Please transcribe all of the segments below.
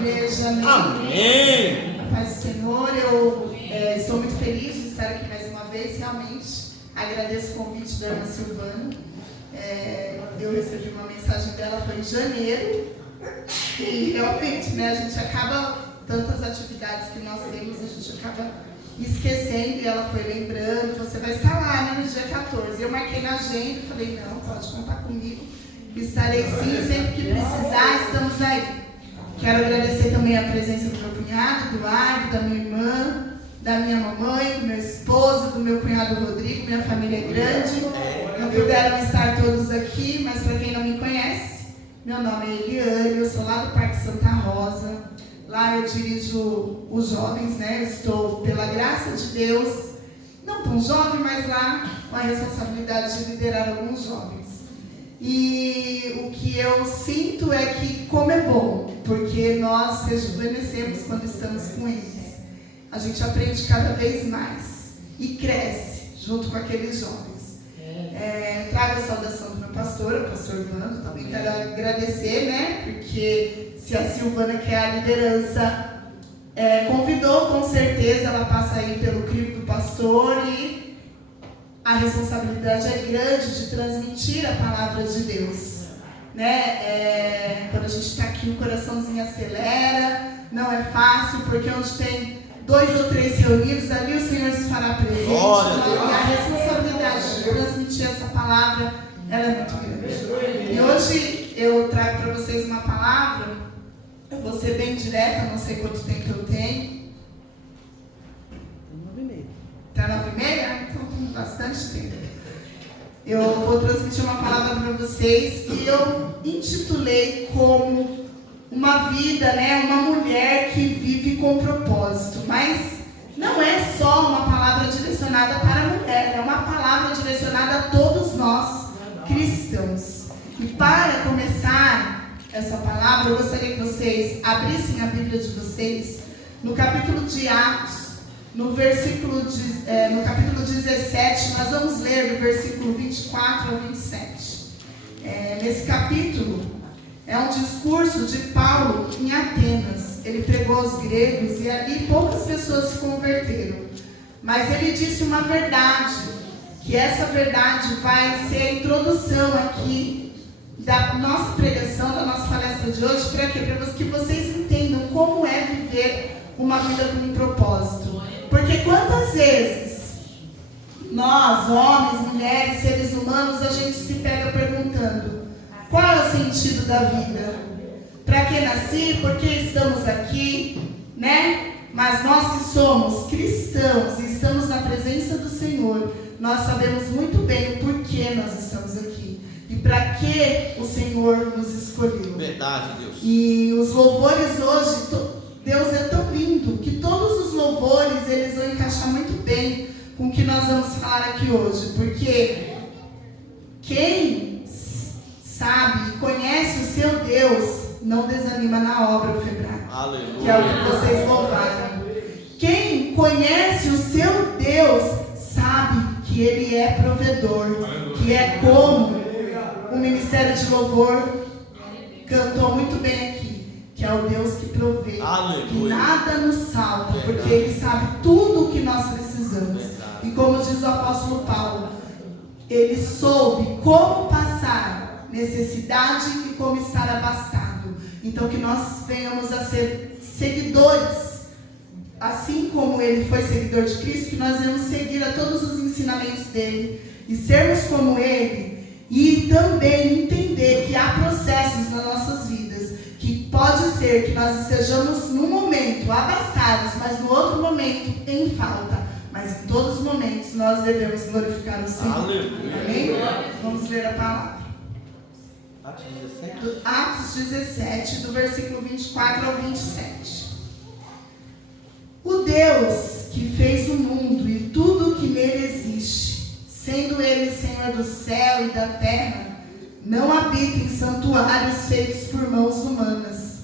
igreja. Amém. A paz do Senhor, eu estou muito feliz de estar aqui mais uma vez. Realmente agradeço o convite da irmã Silvana. Eu recebi uma mensagem dela, foi em janeiro. E realmente, né, a gente acaba, tantas atividades que nós temos, a gente acaba esquecendo, e ela foi lembrando, você vai estar lá, né, no dia 14. Eu marquei na agenda e falei, não, pode contar comigo, estarei sim, sempre que precisar, estamos aí. Quero agradecer também a presença do meu cunhado, Eduardo, da minha irmã, da minha mamãe, do meu esposo, do meu cunhado Rodrigo. Minha família é grande, não puderam estar todos aqui, mas para quem não me conhece, meu nome é Eliane, eu sou lá do Parque Santa Rosa. Lá eu dirijo os jovens, né? Eu estou, pela graça de Deus, não tão jovem, mas lá com a responsabilidade de liderar alguns jovens. E o que eu sinto é que, como é bom, porque nós rejuvenescemos quando estamos com eles. A gente aprende cada vez mais e cresce junto com aqueles jovens. Trago a saudação do meu pastor, o pastor Vando. Também quero agradecer, né? Porque se a Silvana, que é a liderança, convidou, com certeza ela passa aí pelo crivo do pastor, e a responsabilidade é grande de transmitir a palavra de Deus, né? Quando a gente está aqui, o coraçãozinho acelera, não é fácil, porque onde tem 2 ou 3 reunidos, ali o Senhor se fará presente. E a responsabilidade de transmitir essa palavra, ela é muito grande. E hoje eu trago para vocês uma palavra, eu vou ser bem direta, não sei quanto tempo eu tenho. 9h30. Está 9h30? Então tem bastante tempo. Eu vou transmitir uma palavra para vocês que eu intitulei como uma vida, né? Uma mulher que vive com propósito. Mas não é só uma palavra direcionada para a mulher, é uma palavra direcionada a todos nós, cristãos. E para começar essa palavra, eu gostaria que vocês abrissem a Bíblia de vocês no capítulo de Atos, no capítulo 17, nós vamos ler do versículo 24 ao 27. Nesse capítulo é um discurso de Paulo em Atenas. Ele pregou aos gregos e ali poucas pessoas se converteram. Mas ele disse uma verdade, que essa verdade vai ser a introdução aqui da nossa pregação, da nossa palestra de hoje, para quê? Para que vocês entendam como é viver uma vida com um propósito. Porque quantas vezes nós, homens, mulheres, seres humanos, a gente se pega perguntando: qual é o sentido da vida? Para que nasci? Por que estamos aqui? Né? Mas nós que somos cristãos e estamos na presença do Senhor, nós sabemos muito bem o porquê nós estamos aqui. E para que o Senhor nos escolheu. Verdade, Deus. E os louvores hoje, Deus é tão lindo, que todos os louvores, eles vão encaixar muito bem com o que nós vamos falar aqui hoje. Porque quem sabe e conhece o seu Deus, não desanima na obra, o Febrac. Aleluia. Que é o que vocês louvaram. Quem conhece o seu Deus, sabe que Ele é provedor. Aleluia. Que é como o Ministério de Louvor cantou muito bem aqui, que é o Deus que provê. Aleluia. Que nada nos falta, porque Ele sabe tudo o que nós precisamos. E como diz o apóstolo Paulo, Ele soube como passar necessidade e como estar abastado. Então que nós venhamos a ser seguidores, assim como Ele foi seguidor de Cristo, que nós venhamos seguir a todos os ensinamentos dEle e sermos como Ele. E também entender que há processos nas nossas vidas, que pode ser que nós estejamos num momento abastados, mas no outro momento em falta. Mas em todos os momentos nós devemos glorificar o Senhor. Aleluia. Amém? Vamos ler a palavra. Atos 17, do versículo 24 ao 27. O Deus que fez o mundo e tudo o que nele existe, sendo Ele Senhor do céu e da terra, não habita em santuários feitos por mãos humanas,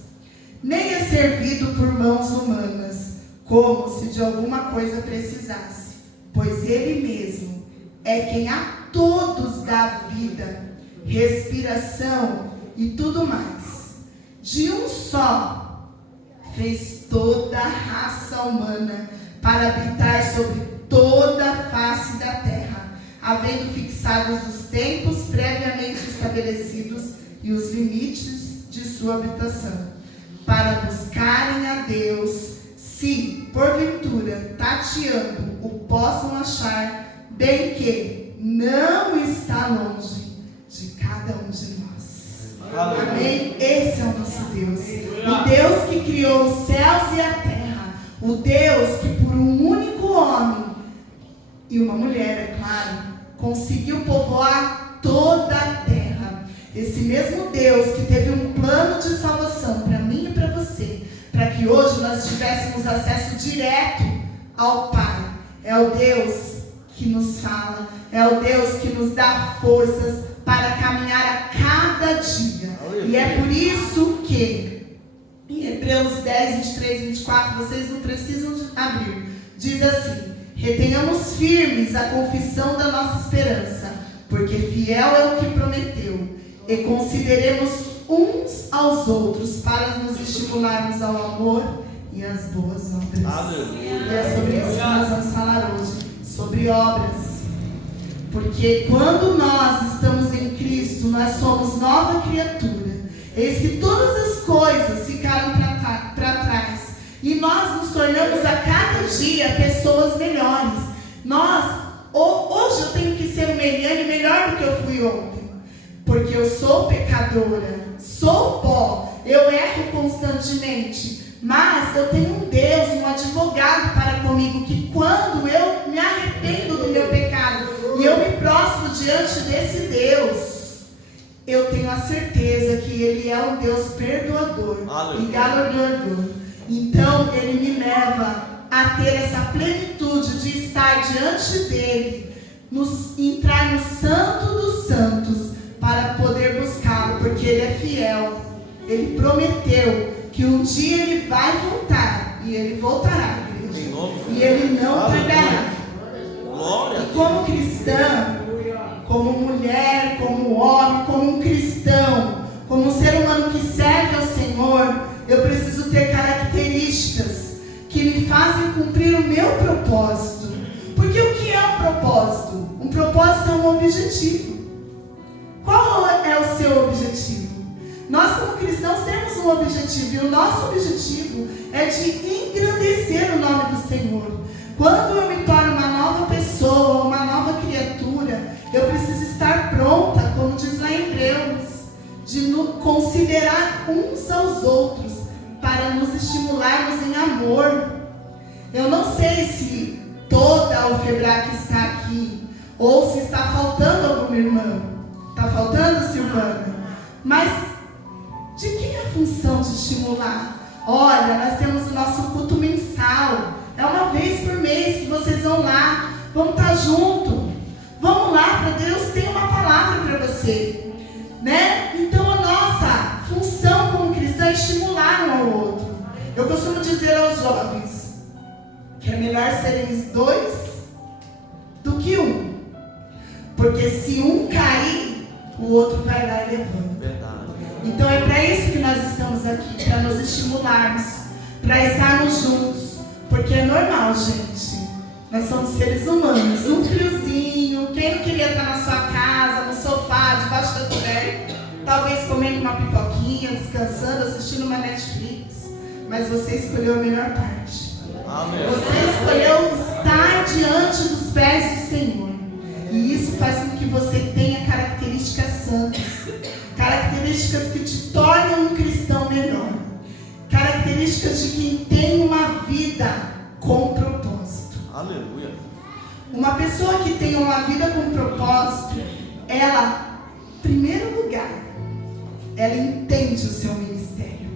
nem é servido por mãos humanas, como se de alguma coisa precisasse, pois Ele mesmo é quem a todos dá vida, respiração e tudo mais. De um só fez toda a raça humana para habitar sobre toda a face da terra, havendo fixados os tempos previamente estabelecidos e os limites de sua habitação, para buscarem a Deus, se, porventura, tateando, o possam achar, bem que não está longe de cada um de nós. Amém? Esse é o nosso Deus. O Deus que criou os céus e a terra. O Deus que por um único homem e uma mulher, é claro, conseguiu povoar toda a terra. Esse mesmo Deus que teve um plano de salvação para mim e para você, para que hoje nós tivéssemos acesso direto ao Pai. É o Deus que nos fala, é o Deus que nos dá forças para caminhar a cada dia. E é por isso que em Hebreus 10, 23 e 24, vocês não precisam de abrir, diz assim: retenhamos firmes a confissão da nossa esperança, porque fiel é o que prometeu, e consideremos uns aos outros para nos estimularmos ao amor e às boas obras. E é sobre isso que nós vamos falar hoje, sobre obras. Porque quando nós estamos em Cristo, nós somos nova criatura. Eis que todas as coisas ficaram para trás. E nós nos tornamos a cada dia pessoas melhores. Hoje eu tenho que ser uma Eliane melhor do que eu fui ontem. Porque eu sou pecadora, sou pó, eu erro constantemente. Mas eu tenho um Deus, um advogado para comigo, que quando eu me arrependo do meu pecado e eu me prostro diante desse Deus, eu tenho a certeza que Ele é um Deus perdoador e galardoador. Então Ele me leva a ter essa plenitude de estar diante dEle, entrar no Santo dos Santos, para poder buscá-lo, porque Ele é fiel. Ele prometeu que um dia Ele vai voltar, e Ele voltará, igreja. E Ele não tardará. E como cristã, como mulher, como homem, como um cristão, como um ser humano que serve ao Senhor, eu preciso ter características que me fazem cumprir o meu propósito. Porque o que é um propósito? Um propósito é um objetivo. Qual é o seu objetivo? Nós, como cristãos, temos um objetivo, e o nosso objetivo é de engrandecer o nome do Senhor. Quando eu me torno uma nova pessoa, uma nova criatura, eu preciso estar pronta, como diz lá em Hebreus, de considerar uns aos outros, para nos estimularmos em amor. Eu não sei se toda a UFEBRAC está aqui, ou se está faltando alguma irmã. Está faltando, Silvana? Mas de quem é a função de estimular? Olha, nós temos o nosso culto mensal. É uma vez por mês que vocês vão lá. Vamos estar junto. Vamos lá, para Deus tem uma palavra para você. Né? Então a nossa função como cristã é estimular um ao outro. Eu costumo dizer aos jovens que é melhor serem dois do que um. Porque se um cair, o outro vai lá e levanta. Verdade. Então é para isso que nós estamos aqui, para nos estimularmos, para estarmos juntos. Porque é normal, gente. Nós somos seres humanos. Um friozinho, quem não queria estar na sua casa, no sofá, debaixo da coberta, talvez comendo uma pipoquinha, descansando, assistindo uma Netflix. Mas você escolheu a melhor parte. Amém. Você escolheu estar diante dos pés do Senhor. E isso faz com que você tenha características santas. Características que te tornam um cristão melhor. Características de quem tem uma vida com propósito. Aleluia. Uma pessoa que tem uma vida com propósito, ela, em primeiro lugar, ela entende o seu ministério.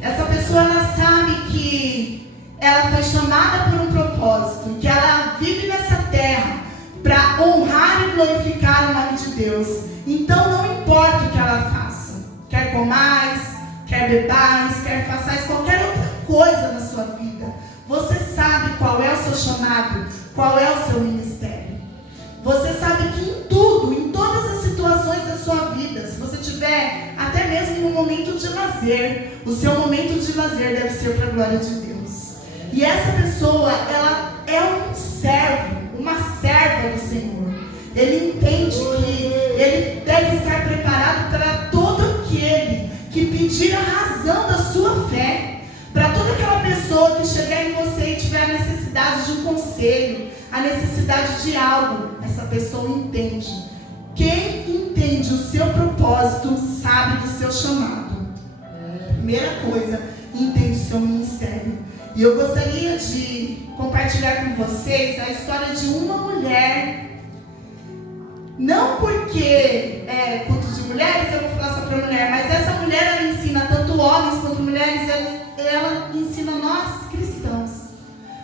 Essa pessoa, ela sabe que ela foi chamada por um propósito, que ela vive nessa terra para honrar e glorificar o nome de Deus. Então não importa o que ela faça, quer comais, quer bebais, quer façais qualquer outra coisa na sua vida, você sabe qual é o seu chamado, qual é o seu ministério. Você sabe que em tudo, em todas as situações da sua vida, se você tiver até mesmo um momento de lazer, o seu momento de fazer deve ser para a glória de Deus. E essa pessoa, ela é um servo, uma serva do Senhor. Ele entende que ele deve estar preparado para todo aquele que pedir a razão da sua fé. Para toda aquela pessoa que chegar em você e tiver a necessidade de um conselho, a necessidade de algo, essa pessoa entende. Quem entende o seu propósito sabe do seu chamado. Primeira coisa, entende o seu ministério. E eu gostaria de compartilhar com vocês a história de uma mulher. Não porque é culto de mulheres, eu vou falar só para mulher, mas essa mulher, ela ensina tanto homens quanto mulheres, ela ensina nós cristãos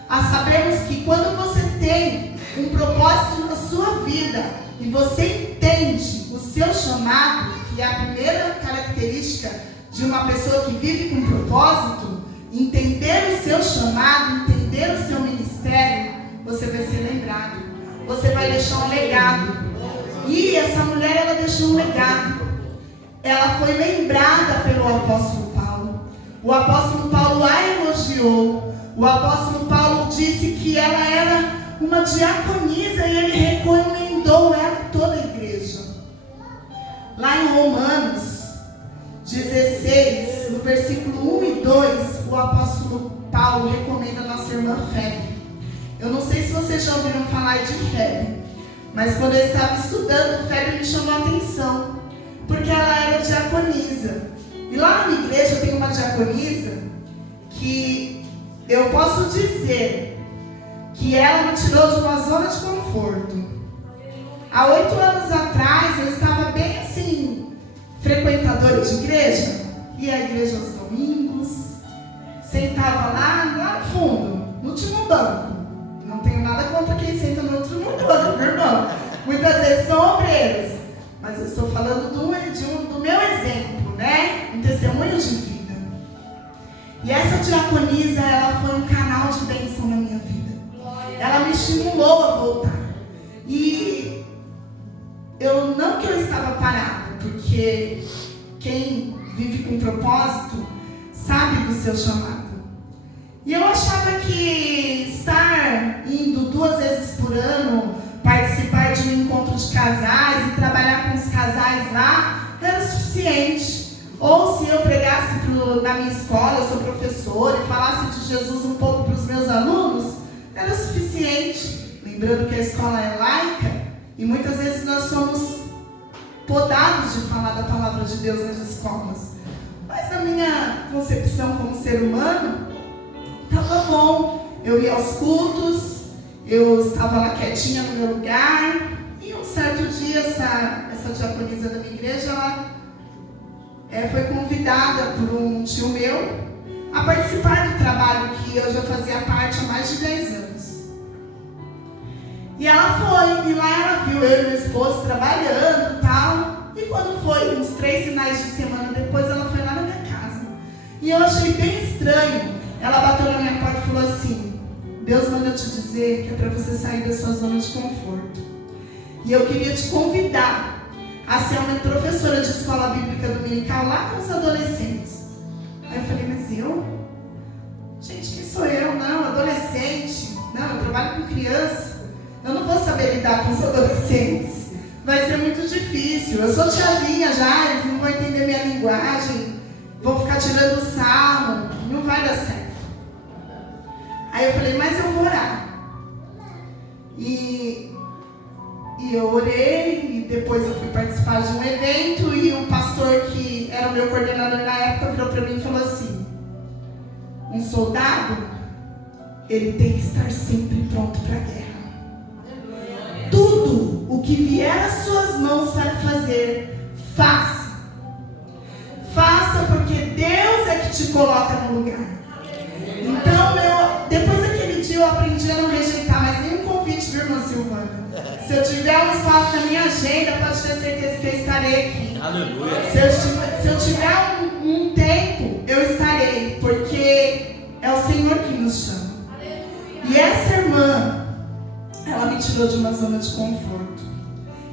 a sabermos que quando você tem um propósito na sua vida e você entende o seu chamado, que é a primeira característica de uma pessoa que vive com propósito, entender o seu chamado, entender o seu ministério, você vai ser lembrado, você vai deixar um legado. E essa mulher, ela deixou um legado. Ela foi lembrada pelo apóstolo Paulo. O apóstolo Paulo a elogiou. O apóstolo Paulo disse que ela era uma diaconisa e ele recomendou ela a toda a igreja. Lá em Romanos 16, no versículo 1 e 2, o apóstolo Paulo recomenda a nossa irmã Febe. Eu não sei se vocês já ouviram falar de Febe, mas quando eu estava estudando, Febe me chamou a atenção, porque ela era diaconisa. E lá na minha igreja tem uma diaconisa que eu posso dizer que ela me tirou de uma zona de conforto. Há 8 anos atrás, eu estava bem assim, frequentadora de igreja, ia à igreja aos domingos, sentava lá no fundo, no último banco. Não tenho nada contra quem senta no último banco, irmão. Muitas vezes são obreiros, mas eu estou falando do meu exemplo, né? Um testemunho de vida. E essa diaconisa, ela foi um canal de bênção na minha vida. Ela me estimulou a voltar. E não que eu estava parada, porque quem vive com propósito sabe do seu chamado. E eu achava que estar indo 2 vezes por ano, participar de um encontro de casais e trabalhar com os casais lá, era suficiente. Ou se eu pregasse na minha escola, eu sou professora, e falasse de Jesus um pouco para os meus alunos, era suficiente. Lembrando que a escola é laica e muitas vezes nós somos podados de falar da palavra de Deus nas escolas. Mas na minha concepção como ser humano, estava bom. Eu ia aos cultos, eu estava lá quietinha no meu lugar, e um certo dia essa diaconisa da minha igreja, ela foi convidada por um tio meu a participar do trabalho que eu já fazia parte há mais de 10 anos. E ela foi, e lá ela viu eu e meu esposo trabalhando e tal, e quando foi uns 3 finais de semana depois, ela foi lá na minha casa. E eu achei bem estranho. Ela bateu na minha porta e falou assim: Deus manda eu te dizer que é para você sair da sua zona de conforto. E eu queria te convidar a ser uma professora de escola bíblica dominical lá com os adolescentes. Aí eu falei: mas eu? Gente, quem sou eu? Não, adolescente. Não, eu trabalho com criança. Eu não vou saber lidar com os adolescentes. Vai ser muito difícil. Eu sou tiazinha já, eles não vão entender minha linguagem. Vão ficar tirando sarro. Não vai dar certo. Aí eu falei: mas eu vou orar. E eu orei, e depois eu fui participar de um evento, e o pastor que era o meu coordenador na época virou para mim e falou assim: um soldado, ele tem que estar sempre pronto para a guerra. Tudo o que vier às suas mãos para fazer, faça. Faça, porque Deus é que te coloca no lugar. Então, depois daquele dia eu aprendi a não rejeitar mais nenhum convite, viu, irmã Silvana? Se eu tiver um espaço na minha agenda, pode ter certeza que eu estarei aqui. Aleluia. Se eu tiver um tempo, eu estarei, porque é o Senhor que nos chama. E essa irmã, ela me tirou de uma zona de conforto.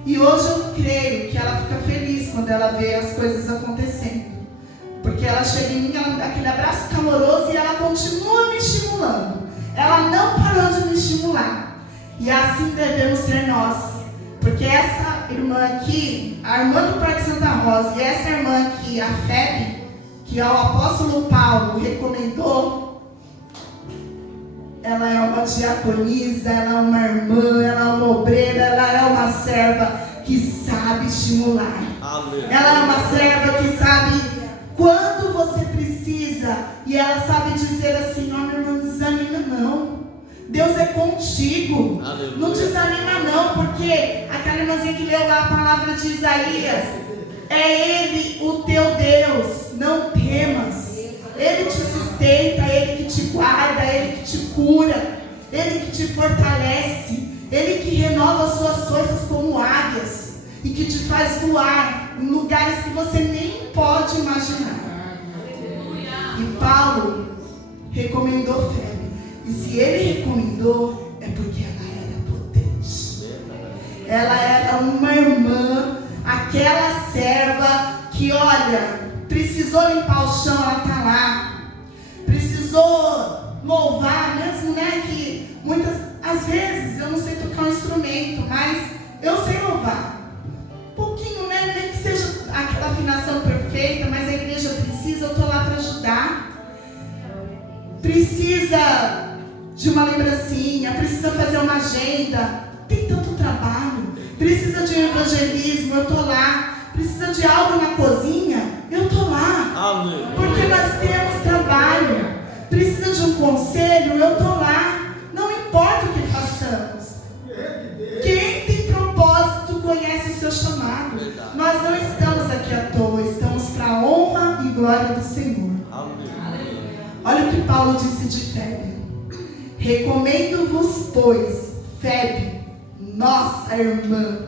E hoje eu creio que ela fica feliz quando ela vê as coisas acontecendo. Porque ela chega em mim, ela me dá aquele abraço caloroso e ela continua me estimulando. Ela não parou de me estimular. E assim devemos ser nós. Porque essa irmã aqui, a irmã do Parque Santa Rosa, e essa irmã aqui, a Febe, que o apóstolo Paulo recomendou, ela é uma diaconisa, ela é uma irmã, ela é uma obreira, ela é uma serva que sabe estimular. Aleluia. Ela é uma serva que sabe quando você precisa, e ela sabe dizer assim: ó, minha irmã, não desanima não, Deus é contigo. Aleluia. Não desanima não, porque aquela irmãzinha que leu lá a palavra de Isaías, é Ele o teu Deus, não temas. Ele te sustenta, Ele que te guarda, Ele que te cura, Ele que te fortalece, Ele que renova as suas forças como águias e que te faz voar em lugares que você nem pode imaginar. E Paulo recomendou Febe. E se ele recomendou, é porque ela era potente. Ela era uma irmã, aquela serva que, olha, precisou limpar o chão, ela está lá. Precisou louvar, mesmo, né, que às vezes eu não sei tocar um instrumento, mas eu sei louvar. Um pouquinho, né, nem que seja aquela afinação perfeita, mas a igreja precisa, eu estou lá para ajudar. Precisa de uma lembrancinha, precisa fazer uma agenda, tem tanto trabalho. Precisa de um evangelismo, eu estou lá. Precisa de algo na cozinha, eu estou lá. Aleluia. Porque nós temos trabalho. Precisa de um conselho, eu estou lá. Não importa o que façamos. Quem tem propósito conhece o seu chamado. Nós não estamos aqui à toa, estamos para a honra e glória do Senhor. Olha o que Paulo disse de Febe. Recomendo-vos, pois, Febe, nossa irmã,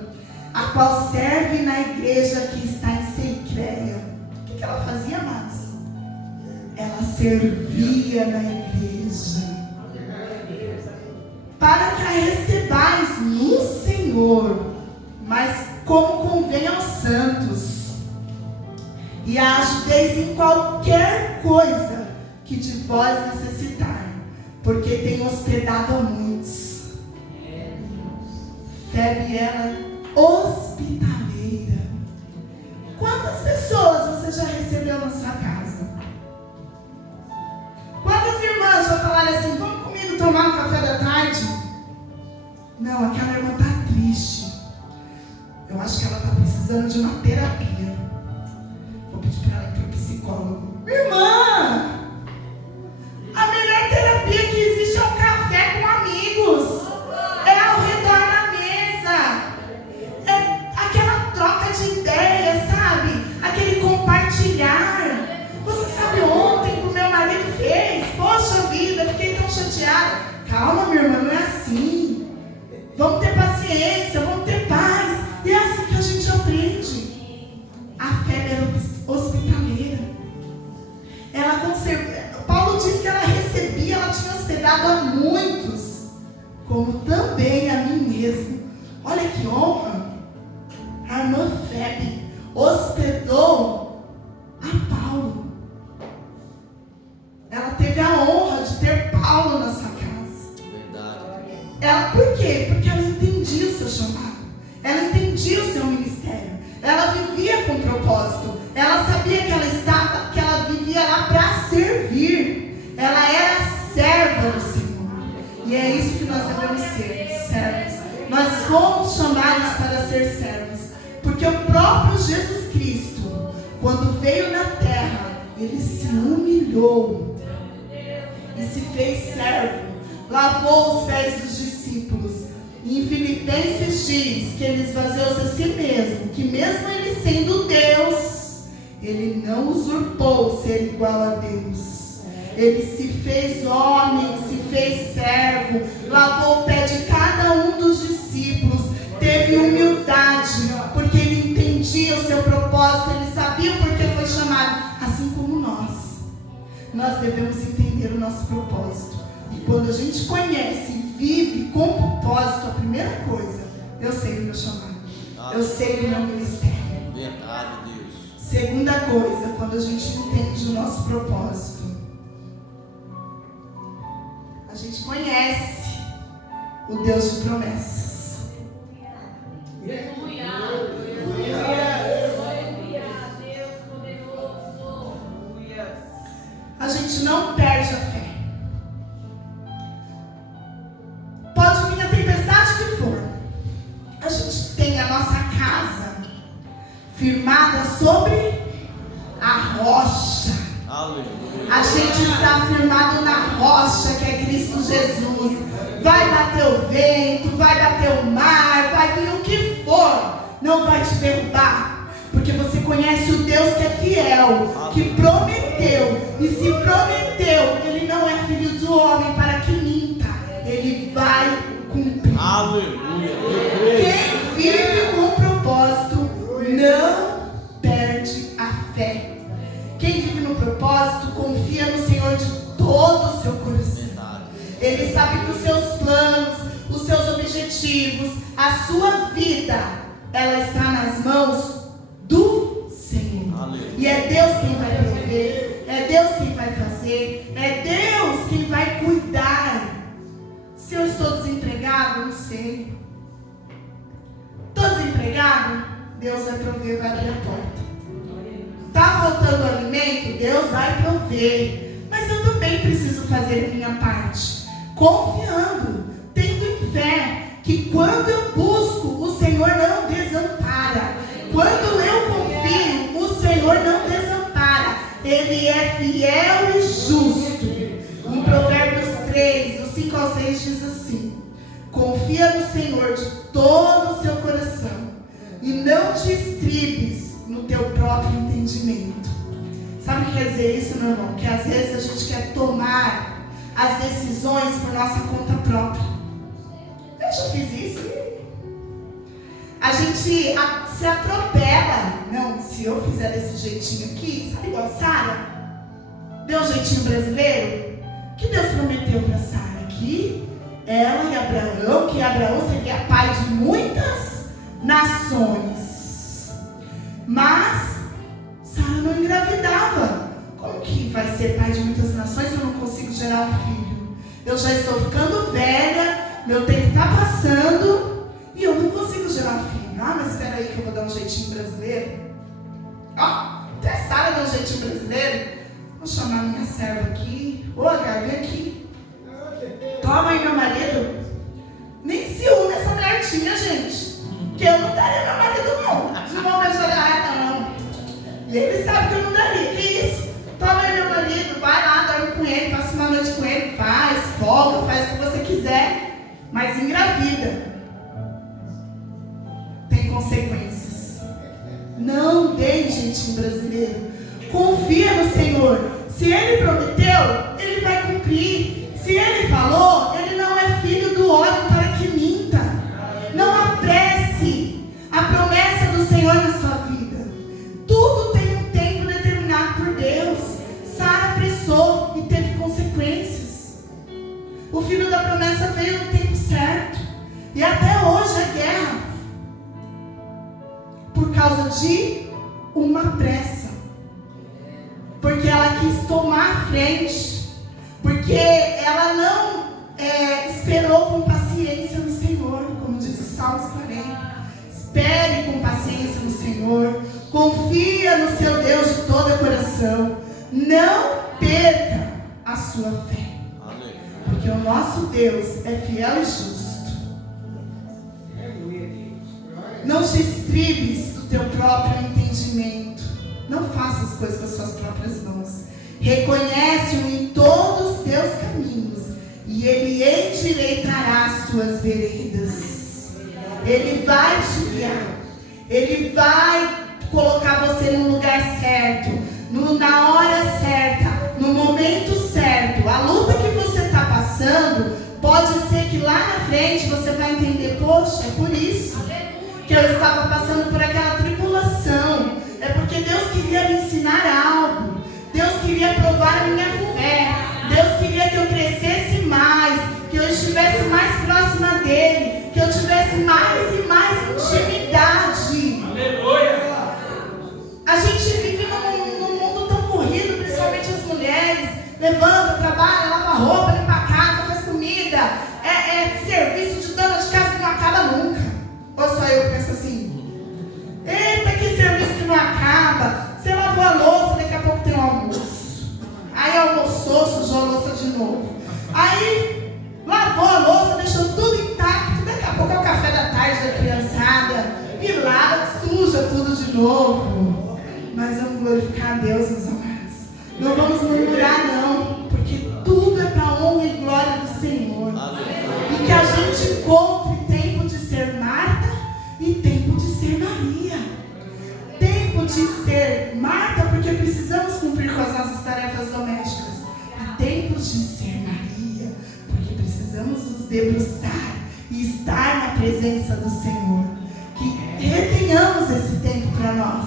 a qual serve na igreja que está em Cencreia. O que ela fazia mais? Ela servia na igreja. Para que a recebais no Senhor, mas como convém aos santos, e a ajudeis em qualquer coisa que de vós necessitar, porque tem hospedado a muitos. Febe ela hospitaleira. Quantas pessoas você já recebeu na sua casa? Quantas irmãs já falaram assim: vamos comigo tomar um café da tarde? Não, aquela irmã está triste. Eu acho que ela está precisando de uma terapia. Vou pedir para ela ir para o psicólogo. Irmã, a melhor terapia que existe é um café com amigos. É ao redor da mesa. É aquela troca de ideias, sabe? Aquele compartilhar. Você sabe, ontem o meu marido fez. Poxa vida, fiquei tão chateada. Calma, minha irmã, não é assim. Vamos ter paciência, vamos ter paz. E é assim que a gente aprende. A Febe era hospitaleira. Ela conservou. Paulo diz que ela recebia, ela tinha hospedado a muitos, como também a mim mesmo. Olha que honra. A irmã Febe hospedou a Paulo. Ela teve a honra de ter Paulo na sua casa. Verdade. Por quê? Porque ela entendia o seu chamado. Ela entendia o seu ministério. Ela vivia com propósito. Ela sabia que ela vivia lá para servir. Ela era serva do Senhor. E é isso que nós devemos ser, servos. Nós fomos chamados para ser servos. Porque o próprio Jesus Cristo, quando veio na terra, ele se humilhou e se fez servo. Lavou os pés dos discípulos. E em Filipenses diz que ele esvaziou-se a si mesmo, que mesmo ele sendo Deus, ele não usurpou ser igual a Deus. Ele se fez homem, se fez servo, lavou o pé de cada um dos discípulos, teve humildade, porque ele entendia o seu propósito, ele sabia o porquê foi chamado, assim como nós. Nós devemos entender o nosso propósito. E quando a gente conhece e vive com propósito, a primeira coisa, eu sei do meu chamado. Eu sei do meu ministério. Verdade, Deus. Segunda coisa, quando a gente entende o nosso propósito, a gente conhece o Deus de promessas. A gente não perde a fé. Pode vir a tempestade que for. A gente tem a nossa casa firmada sobre a rocha. Aleluia. A gente está firmado na rocha que é Cristo Jesus. Vai bater o vento, vai bater o mar, vai vir o que for, não vai te derrubar, porque você conhece o Deus que é fiel, que prometeu, e se prometeu, Ele não é filho do homem para que minta, Ele vai cumprir. Aleluia. Quem vive com propósito não perde a fé. Quem vive no propósito confia no Senhor de todo o seu coração. Ele sabe que os seus planos, os seus objetivos, a sua vida, ela está nas mãos do Senhor. Aleluia. E é Deus quem vai prover, é Deus quem vai fazer, é Deus quem vai cuidar. Se eu estou desempregado, não sei. Estou desempregado? Deus vai prover, vai abrir a porta. Está faltando alimento? Deus vai prover. Mas eu também preciso fazer a minha parte. Confiando, tendo fé, que quando eu busco, o Senhor não desampara. Quando eu confio, o Senhor não desampara. Ele é fiel e justo. Em Provérbios 3, do 5 ao 6 diz assim: confia no Senhor de todo o seu coração e não te estribes no teu próprio entendimento. Sabe o que quer dizer isso, meu irmão? Que às vezes a gente quer tomar as decisões por nossa conta própria. Eu já fiz isso. A gente se atropela. Não, se eu fizer desse jeitinho aqui, sabe igual Sara? Deu um jeitinho brasileiro? Que Deus prometeu para Sara? Que ela e Abraão, que Abraão seria pai de muitas nações. Mas Sara não engravidava. Como que vai ser pai de muitas nações se eu não consigo gerar um filho? Eu já estou ficando velha, meu tempo está passando e eu não consigo gerar um filho. Ah, mas espera aí que eu vou dar um jeitinho brasileiro. Ó, até Sara deu um jeitinho brasileiro. Vou chamar minha serva aqui. Ô, Agar, vem aqui. Toma aí meu marido. Nem ciúme essa mulher tinha, gente. Que eu não daria meu marido, não. De uma vez não. E ele sabe que eu não daria. Que isso? Toma aí meu marido, vai lá, dorme com ele, passa uma noite com ele, faz, folga, faz o que você quiser, mas engravida. Tem consequências. Não dê jeitinho brasileiro. Confia no Senhor. Se Ele prometeu, Ele vai cumprir. Se Ele falou, Ele não é filho do homem para que minta. Não apresse a promessa do Senhor na sua vida. Tudo tem um tempo determinado por Deus. Sara apressou e teve consequências. O filho da promessa veio no tempo certo. E até hoje é guerra. Por causa de uma pressa. Porque ela quis tomar a frente. Porque ela não esperou com paciência no Senhor. Como diz o Salmos 40. Espere com paciência no Senhor. Confia no seu Deus de todo o coração. Não perca a sua fé. Porque o nosso Deus é fiel e justo. Não te estribes do teu próprio entendimento. Não faça as coisas com as suas próprias mãos. Reconhece-o em todos os teus caminhos e Ele endireitará as tuas veredas. Ele vai te guiar. Ele vai colocar você no lugar certo, na hora certa, no momento certo. A luta que você está passando, pode ser que lá na frente você vai entender: poxa, é por isso que eu estava passando por aquela tribulação. É porque Deus queria me ensinar algo. Deus queria provar a minha fé. Deus queria que eu crescesse mais, que eu estivesse mais próxima dEle, que eu tivesse mais e mais intimidade. Aleluia! A gente levanta, trabalha, lava roupa, limpa a casa, faz comida, é serviço de dona de casa que não acaba nunca. Ou só eu que penso assim? Eita, que serviço que não acaba. Você lavou a louça, daqui a pouco tem um almoço. Aí almoçou, sujou a louça de novo. Aí lavou a louça, deixou tudo intacto. Daqui a pouco é o café da tarde da criançada. E lava, suja tudo de novo. Mas vamos glorificar a Deus, meus amados. Não vamos murmurar, não. Porque tudo é para a honra e glória do Senhor. E que a gente encontre tempo de ser Marta e tempo de ser Maria. Tempo de ser Marta, porque precisamos cumprir com as nossas tarefas domésticas. E tempos de ser Maria, porque precisamos nos debruçar e estar na presença do Senhor. Que retenhamos esse tempo para nós.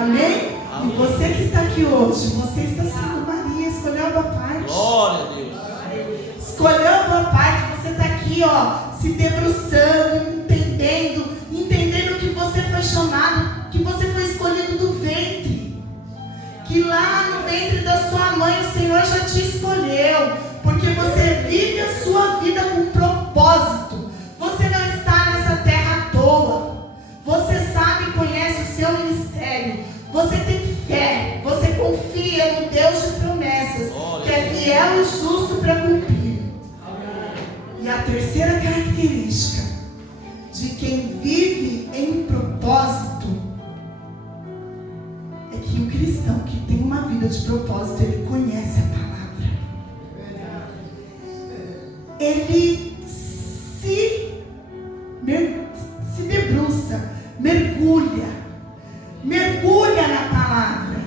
Amém? E você que está aqui hoje, você está sendo Maria, escolheu a boa parte. Glória a Deus. Escolheu a boa parte, você está aqui, se debruçando, entendendo que você foi chamado, que você foi escolhido do ventre. Que lá no ventre da sua mãe o Senhor já te escolheu, porque você vive a sua vida com propósito. Você não está nessa terra à toa. Você sabe e conhece o seu ministério. Você tem fé, você confia no Deus de promessas, que é fiel e justo para cumprir. E a terceira característica de quem vive em propósito é que o cristão que tem uma vida de propósito, ele conhece a palavra. Ele se debruça, mergulha na palavra,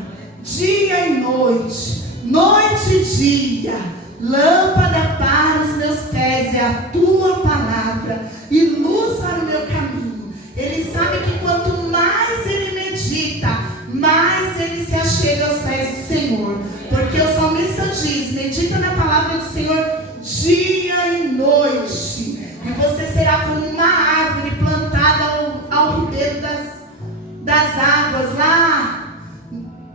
dia e noite, noite e dia. Lâmpada para os meus pés é a tua palavra e luz para o meu caminho. Ele sabe que quanto mais ele medita, mais ele se achega aos pés do Senhor. Porque o salmista diz: medita na palavra do Senhor dia e noite, e você será como uma árvore plantada ao ribeiro das águas, lá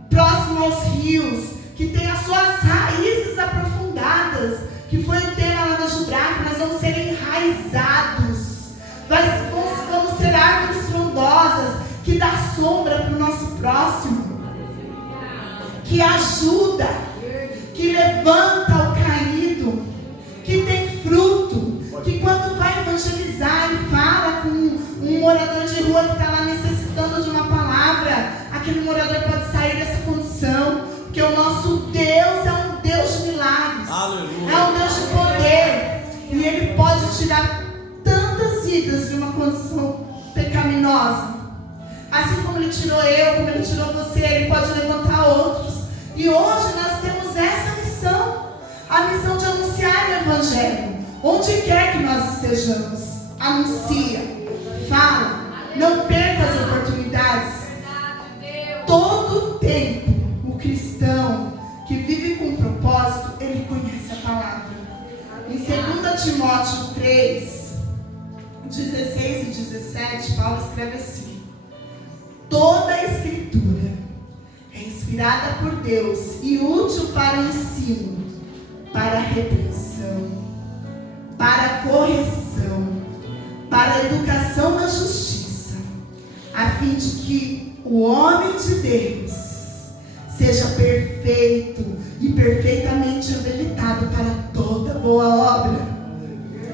próximo aos rios, que tem as suas raízes aprofundadas, que foi o tema lá da Jubraca. Nós vamos ser enraizados, vamos ser árvores frondosas, que dá sombra para o nosso próximo, que ajuda, que levanta o caído, que tem fruto, que quando vai evangelizar e fala com um morador de rua que está lá necessitando de uma palavra, aquele morador pode sair dessa condição. Porque o nosso Deus é um Deus de milagres. Aleluia. É um Deus de poder. E Ele pode tirar tantas vidas de uma condição pecaminosa. Assim como Ele tirou eu, como Ele tirou você, Ele pode levantar outros. E hoje nós temos essa missão. A missão de anunciar o Evangelho. Onde quer que nós estejamos. Anuncia. Fala. Não perca as oportunidades. Todo o tempo. Cristão que vive com propósito, ele conhece a palavra. Em 2 Timóteo 3, 16 e 17, Paulo escreve assim: toda a escritura é inspirada por Deus e útil para o ensino, para a repreensão, para a correção, para a educação na justiça, a fim de que o homem de Deus seja perfeito e perfeitamente habilitado para toda boa obra.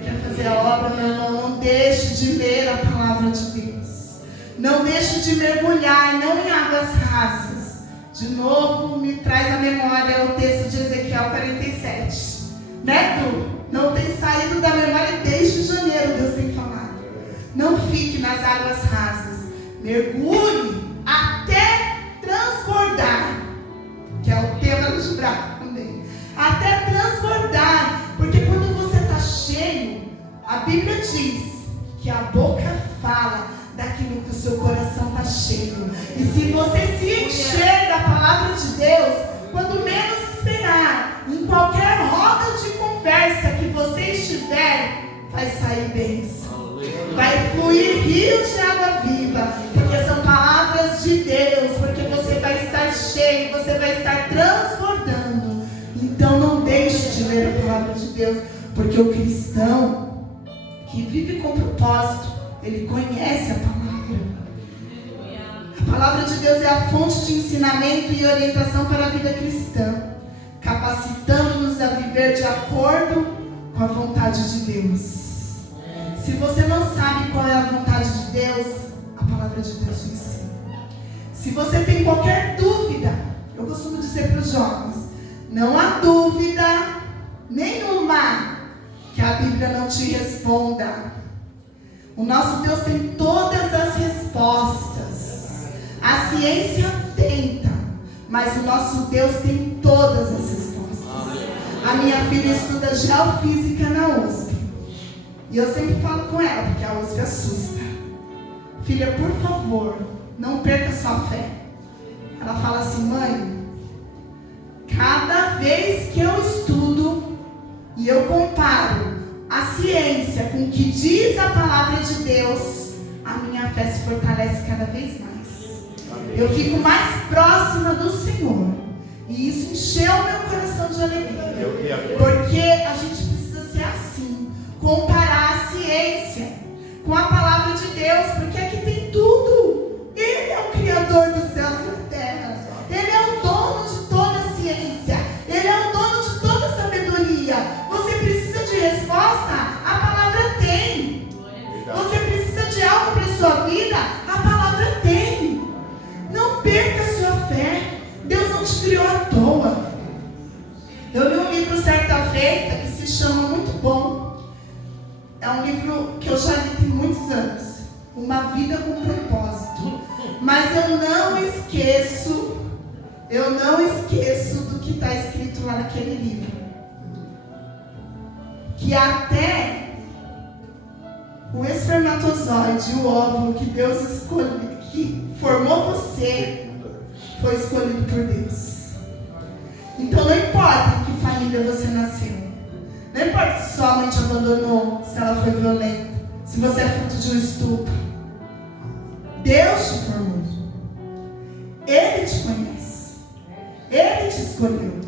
Quer fazer a obra, meu irmão? Não deixe de ler a palavra de Deus. Não deixe de mergulhar, não em águas rasas. De novo, me traz à memória o texto de Ezequiel 47. Né, Tu? Não tem saído da memória desde janeiro, Deus tem falado. Não fique nas águas rasas. Mergulhe até transbordar. Que é o tema do Jubraca também. Até transbordar. Porque quando você está cheio, a Bíblia diz que a boca fala daquilo que o seu coração está cheio. E se você se encher da palavra de Deus, quando menos esperar, em qualquer roda de conversa que você estiver, vai sair bênção. Vai fluir rios de água viva, porque são palavras de Deus, porque você vai estar cheio, você vai estar transbordando. Então a palavra de Deus, porque o cristão que vive com propósito, ele conhece a palavra. A palavra de Deus é a fonte de ensinamento e orientação para a vida cristã, capacitando-nos a viver de acordo com a vontade de Deus. Se você não sabe qual é a vontade de Deus, a palavra de Deus te ensina. Se você tem qualquer dúvida, eu costumo dizer para os jovens, não há dúvida nenhuma que a Bíblia não te responda. O nosso Deus tem todas as respostas. A ciência tenta, mas o nosso Deus tem todas as respostas. A minha filha estuda geofísica na USP. E eu sempre falo com ela, porque a USP assusta. Filha, por favor, não perca sua fé. Ela fala assim, mãe, cada vez que eu estudo e eu comparo a ciência com o que diz a palavra de Deus, a minha fé se fortalece cada vez mais. Eu fico mais próxima do Senhor. E isso encheu meu coração de alegria. Porque a gente precisa ser assim, comparar a ciência com a palavra de Deus, porque aqui tem tudo. Ele é o Criador dos céus e da terra. Ele é o dono de toda a ciência. Ele é o dono de toda a sabedoria. Você precisa de resposta? A palavra tem. Você precisa de algo para a sua vida? A palavra tem. Não perca a sua fé. Deus não te criou à toa. Eu li um livro certa feita que se chama Muito Bom. É um livro que eu já li tem muitos anos. Uma Vida com Propósito. Mas eu não esqueço do que está escrito lá naquele livro. Que até o espermatozoide, o óvulo que Deus escolheu, que formou você, foi escolhido por Deus. Então não importa em que família você nasceu. Não importa se sua mãe te abandonou, se ela foi violenta, se você é fruto de um estupro. Deus te formou. Ele te conhece. Ele te escolheu.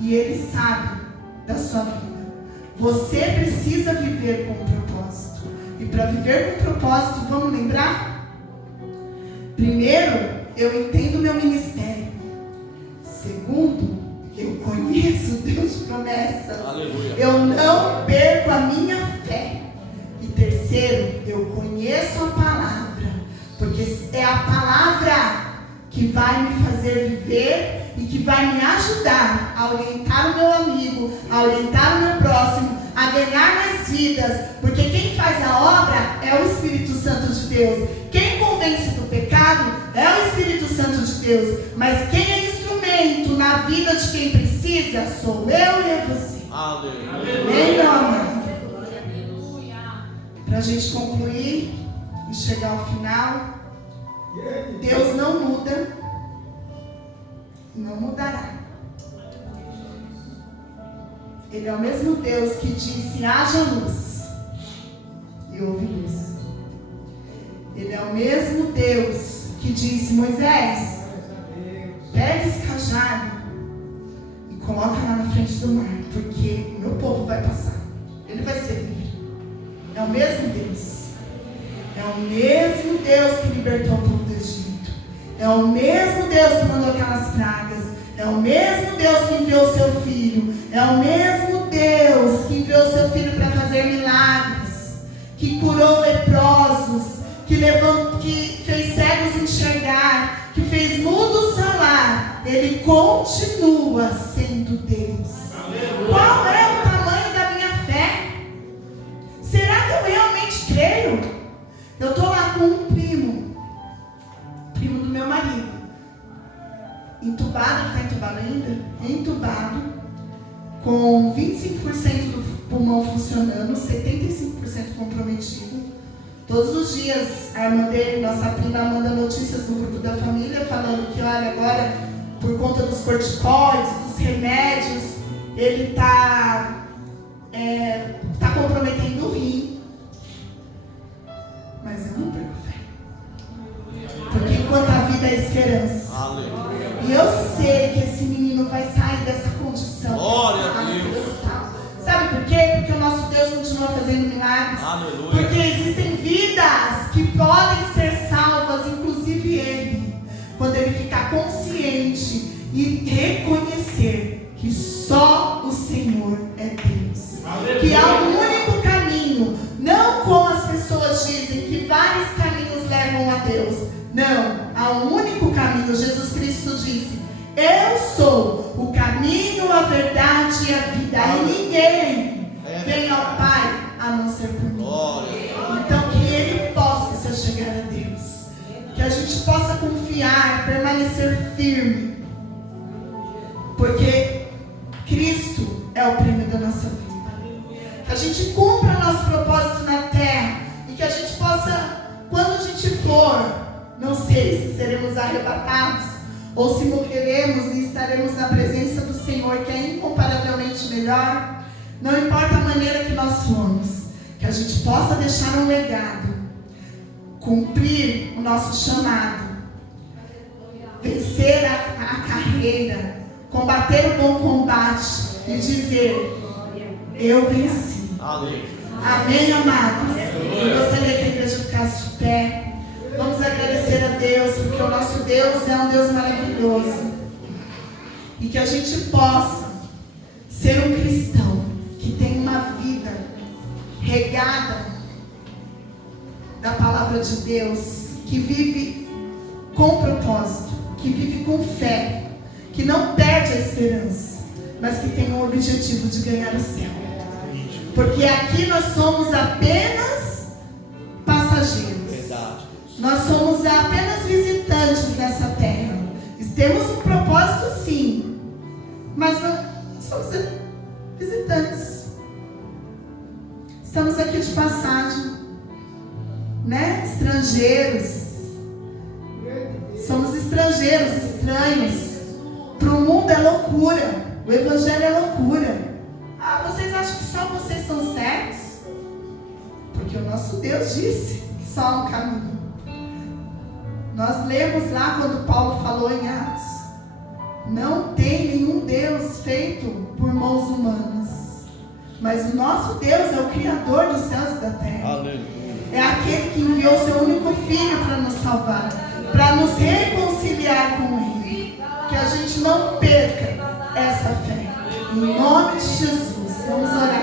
E Ele sabe da sua vida. Você precisa viver com propósito. E para viver com propósito, vamos lembrar? Primeiro, eu entendo meu ministério. Segundo, eu conheço Deus de promessas. Aleluia. Eu não perco a minha fé. E terceiro, eu conheço a palavra. Porque é a palavra que vai me fazer viver e que vai me ajudar a orientar o meu amigo, a orientar o meu próximo, a ganhar mais vidas. Porque quem faz a obra é o Espírito Santo de Deus. Quem convence do pecado é o Espírito Santo de Deus. Mas quem é instrumento na vida de quem precisa sou eu e é você. Amém, amado? Para a gente concluir e chegar ao final, Deus não muda, não mudará. Ele é o mesmo Deus que disse: haja luz, e houve luz. Ele é o mesmo Deus que disse: Moisés, pega esse cajado e coloca lá na frente do mar, porque meu povo vai passar, ele vai ser livre. É o mesmo Deus. É o mesmo Deus que libertou o povo do Egito. É o mesmo Deus que mandou aquelas pragas. É o mesmo Deus que enviou o seu filho. É o mesmo Deus que enviou o seu filho para fazer milagres, que curou leprosos, que fez cegos enxergar, que fez mudos falar. Ele continua sendo Deus. Qual é o tamanho da minha fé? Será que eu realmente creio? Eu estou lá com um primo do meu marido, entubado, ele está entubado ainda? Entubado, com 25% do pulmão funcionando, 75% comprometido. Todos os dias a irmã dele, nossa prima, manda notícias no grupo da família, falando que, olha, agora, por conta dos corticoides, dos remédios, ele está comprometendo o rim. Mas eu não perco fé. Porque enquanto a vida é esperança. Aleluia. E eu sei que esse menino vai sair dessa condição. Glória a Deus. nosso Deus continua fazendo milagres. Aleluia. Porque existem vidas que podem ser salvas, inclusive ele, quando ele ficar consciente e reconhecer que só o Senhor é Deus. Aleluia. Que há um único caminho, não como as pessoas dizem, que vários caminhos levam a Deus. Não, há um único caminho. Jesus Cristo disse: eu sou o caminho, a verdade e a vida. E ninguém vem ao Pai a não ser por mim. Então que Ele possa se chegar a Deus. Que a gente possa confiar, permanecer firme. Porque Cristo é o prêmio da nossa vida. Que a gente cumpra o nosso propósito na terra. E que a gente possa, quando a gente for, não sei se seremos arrebatados ou se morreremos e estaremos na presença do Senhor, que é incomparavelmente melhor. Não importa a maneira que nós formos, que a gente possa deixar um legado, cumprir o nosso chamado, vencer a carreira, combater o bom combate e dizer: eu venci. Amém, amados? Eu gostaria que a igreja ficasse de pé. Vamos agradecer a Deus, porque o nosso Deus é um Deus maravilhoso. E que a gente possa ser um cristão que tem uma vida regada da palavra de Deus, que vive com propósito, que vive com fé, que não perde a esperança, mas que tem o objetivo de ganhar o céu. Porque aqui nós somos apenas passageiros. Nós somos apenas visitantes nessa terra. Temos um propósito, sim, mas nós somos visitantes. Estamos aqui de passagem, né? Estrangeiros. Somos estrangeiros, estranhos. Para o mundo é loucura. O evangelho é loucura. Ah, vocês acham que só vocês são certos? Porque o nosso Deus disse que só há um caminho. Nós lemos lá quando Paulo falou em Atos: não tem nenhum Deus feito por mãos humanas, mas o nosso Deus é o Criador dos céus e da terra. Aleluia. É aquele que enviou seu único Filho para nos salvar, para nos reconciliar com Ele. Que a gente não perca essa fé. Em nome de Jesus, vamos orar.